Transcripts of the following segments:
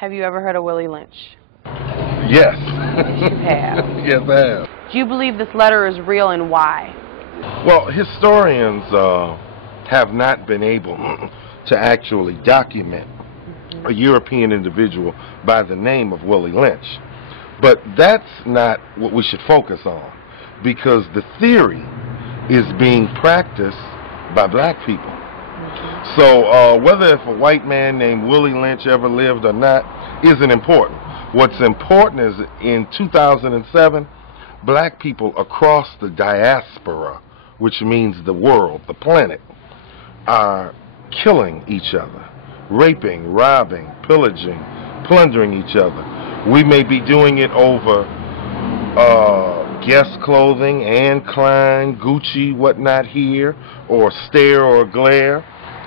Have you ever heard of Willie Lynch? Yes. You have. Yes, I have. Do you believe this letter is real, and why? Well, historians have not been able to actually document a European individual by the name of Willie Lynch. But that's not what we should focus on, because the theory is being practiced by black people. So whether if a white man named Willie Lynch ever lived or not isn't important. What's important is in 2007, black people across the diaspora, which means the world, the planet, are killing each other, raping, robbing, pillaging, plundering each other. We may be doing it over Guess clothing, Anne Klein, Gucci, whatnot here, or Stare or Glare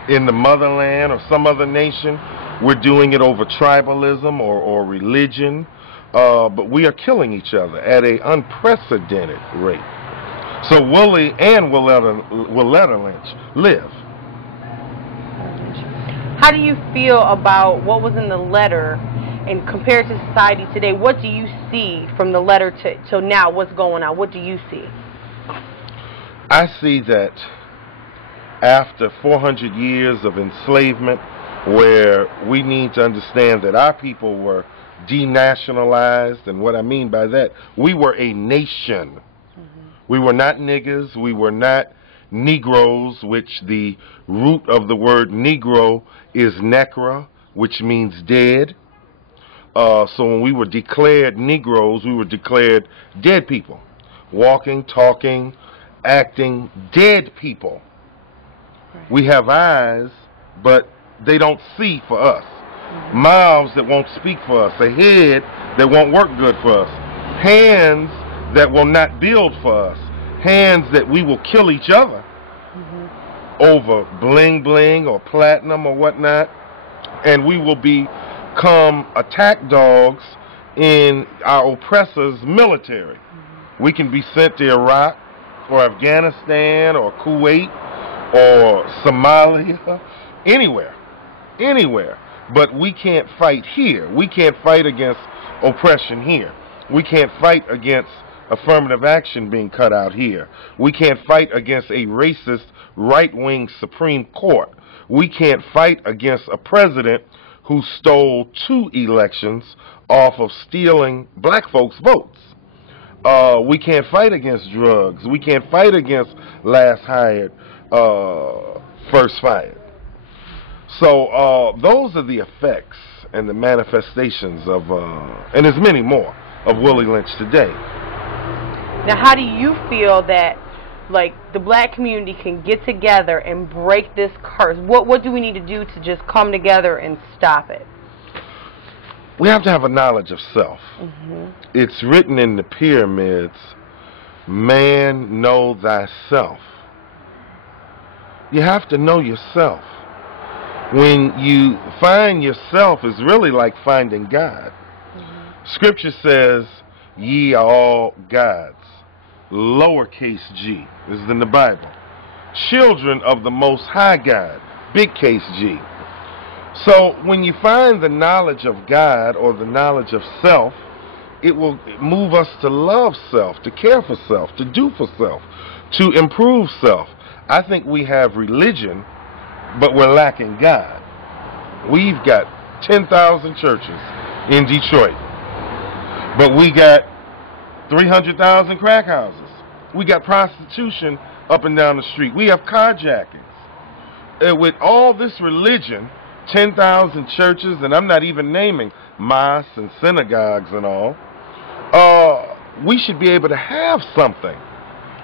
in the motherland or some other nation. We're doing it over tribalism or religion, but we are killing each other at an unprecedented rate. So Willie and Willetta Lynch live. How do you feel about what was in the letter, and compared to society today? What do you see from the letter to now? What's going on? What do you see? I see that after 400 years of enslavement, where we need to understand that our people were denationalized, and what I mean by that, we were a nation. We were not niggers, we were not Negroes, which the root of the word Negro is necra, which means dead. So when we were declared Negroes, we were declared dead people. Walking, talking, acting, dead people. We have eyes, but they don't see for us. Mouths that won't speak for us. A head that won't work good for us. Hands that will not build for us. Hands that we will kill each other over bling bling or platinum or whatnot. And we will become attack dogs in our oppressors' military. We can be sent to Iraq or Afghanistan or Kuwait or Somalia, anywhere. But we can't fight here. We can't fight against oppression here. We can't fight against affirmative action being cut out here. We can't fight against a racist right-wing Supreme Court. We can't fight against a president who stole 2 elections off of stealing black folks' votes. We can't fight against drugs. We can't fight against last hired, first fired. So those are the effects and the manifestations of, and there's many more, of Willie Lynch today. Now, how do you feel that, like, the black community can get together and break this curse? What do we need to do to just come together and stop it? We have to have a knowledge of self. It's written in the pyramids, man, know thyself. You have to know yourself. When you find yourself, it's really like finding God. Scripture says, ye are all gods. Lowercase g. This is in the Bible. Children of the Most High God. Big case G. So when you find the knowledge of God or the knowledge of self, it will move us to love self, to care for self, to do for self, to improve self. I think we have religion, but we're lacking God. We've got 10,000 churches in Detroit, but we got 300,000 crack houses. We got prostitution up and down the street. We have carjackings. With all this religion, 10,000 churches, and I'm not even naming mosques and synagogues and all, we should be able to have something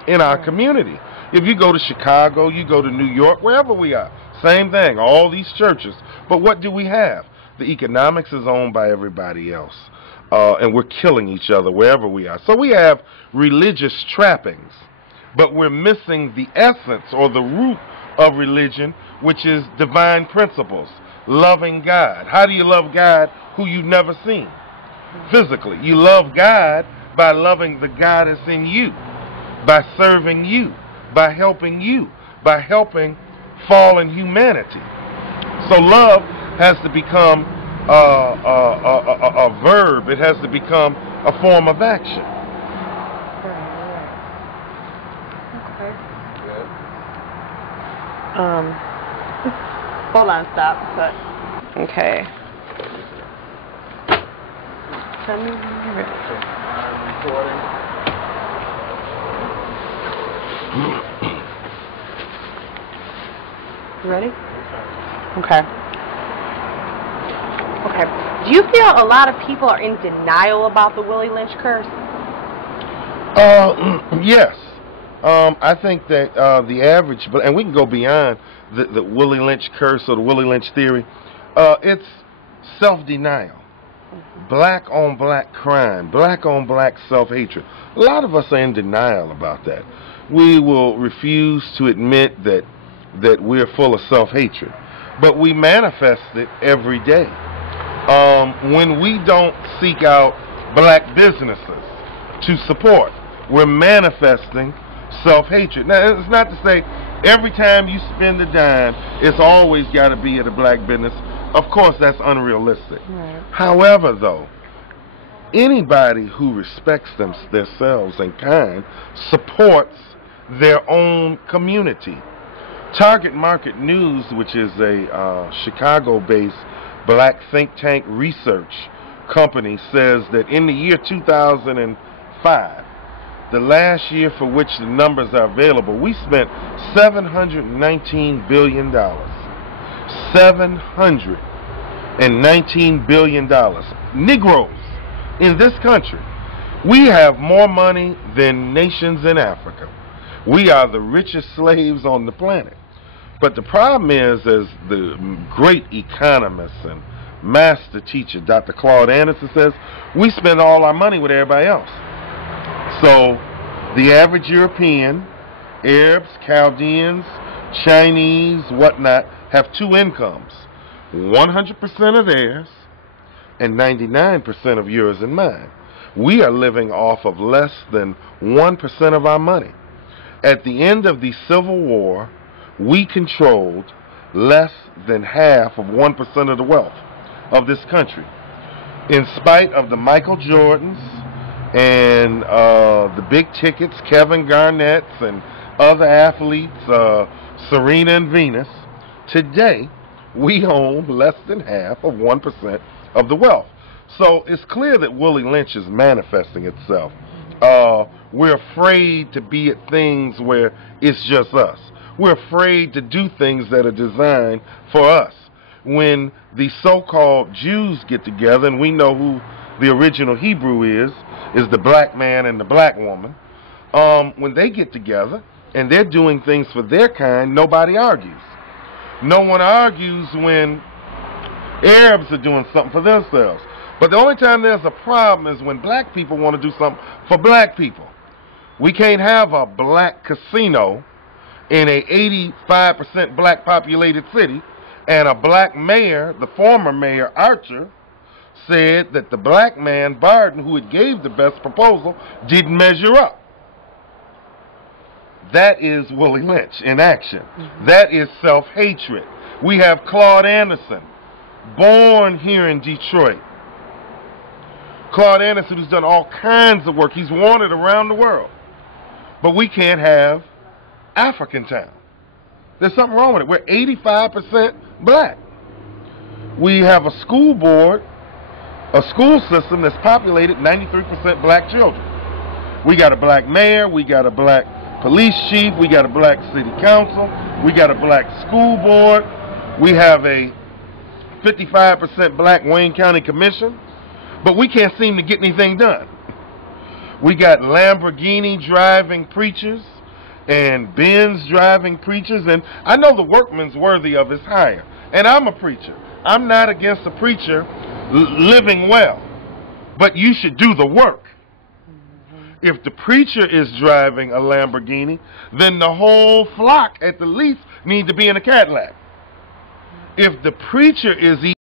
in our community. If you go to Chicago, you go to New York, wherever we are, same thing, all these churches. But what do we have? The economics is owned by everybody else. And we're killing each other wherever we are. So we have religious trappings, but we're missing the essence or the root of religion, which is divine principles, loving God. How do you love God who you've never seen? Physically. You love God by loving the God that's in you, by serving you, by helping fallen humanity. So love has to become a verb. It has to become a form of action. Okay. Hold on, stop. But okay. Tell me when you're ready. Recording. You ready? Okay. Okay. Do you feel a lot of people are in denial about the Willie Lynch curse? Yes. I think that the average, and we can go beyond the Willie Lynch curse or the Willie Lynch theory. It's self-denial. Black on black crime, black on black self-hatred. A lot of us are in denial about that. We will refuse to admit that we're full of self-hatred, but we manifest it every day. When we don't seek out black businesses to support, we're manifesting self-hatred. Now, it's not to say every time you spend a dime, it's always got to be at a black business. Of course, that's unrealistic. Right. However, though, anybody who respects themselves and kind supports their own community. Target Market News, which is a Chicago-based black think tank research company, says that in the year 2005, the last year for which the numbers are available, we spent $719 billion. $719 billion. Negroes in this country. We have more money than nations in Africa. We are the richest slaves on the planet. But the problem is, as the great economist and master teacher, Dr. Claude Anderson, says, we spend all our money with everybody else. So the average European, Arabs, Chaldeans, Chinese, whatnot, have two incomes. 100% of theirs and 99% of yours and mine. We are living off of less than 1% of our money. At the end of the Civil War, we controlled less than half of 1% of the wealth of this country. In spite of the Michael Jordans and the big tickets, Kevin Garnett's and other athletes, Serena and Venus, today we own less than half of 1% of the wealth. So it's clear that Willie Lynch is manifesting itself. We're afraid to be at things where it's just us. We're afraid to do things that are designed for us. When the so-called Jews get together, and we know who the original Hebrew is the black man and the black woman, when they get together and they're doing things for their kind, nobody argues. No one argues when Arabs are doing something for themselves. But the only time there's a problem is when black people want to do something for black people. We can't have a black casino in a 85% black populated city, and a black mayor, the former mayor Archer, said that the black man, Barden, who had gave the best proposal, didn't measure up. That is Willie Lynch in action. That is self-hatred. We have Claude Anderson, born here in Detroit. Claude Anderson, who's done all kinds of work. He's wanted around the world. But we can't have African Town. There's something wrong with it. We're 85% black. We have a school board, a school system that's populated 93% black children. We got a black mayor, we got a black police chief, we got a black city council, we got a black school board, we have a 55% black Wayne County Commission, but we can't seem to get anything done. We got Lamborghini driving preachers and Benz driving preachers, and I know the workman's worthy of his hire, and I'm a preacher. I'm not against a preacher living well, but you should do the work. If the preacher is driving a Lamborghini, then the whole flock at the least need to be in a Cadillac. If the preacher is